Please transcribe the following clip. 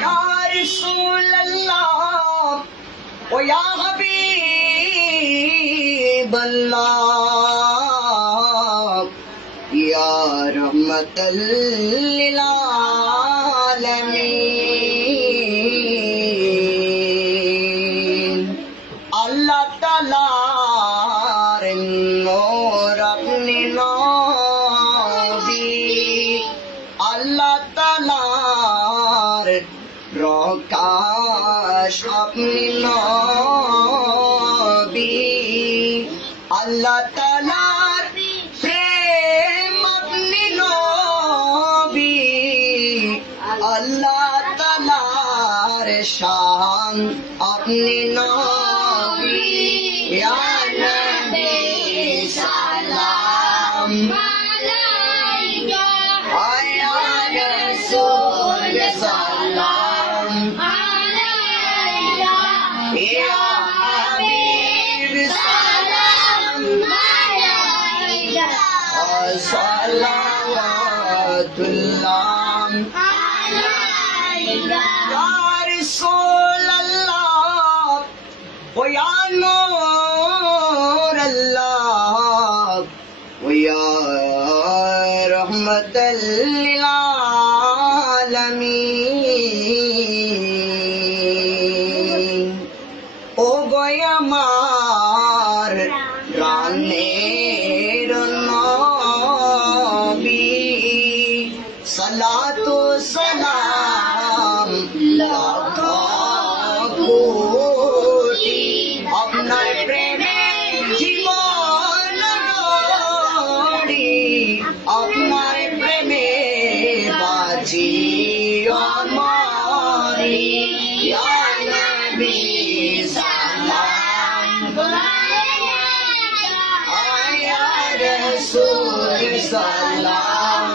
یا رسول اللہ او یا حبیب اللہ یا رحمت للعالمین۔ اللہ تعالی نام আল্লাহ তালার প্রকাশ আপনি নবী। আল্লাহ তালার প্রেম আপনি নবী। আল্লাহ তালার শান আপনি নবী। صلوات الله عليك يا رسول الله ويا نور الله ويا رحمة للعالمين. أو گویا مار رانے সালাতু সালাম লাখ কোটি আপনার প্রেমে জীবন আপনার প্রেমে বাজি নবী সালাম, আয়া রাসূল সালাম।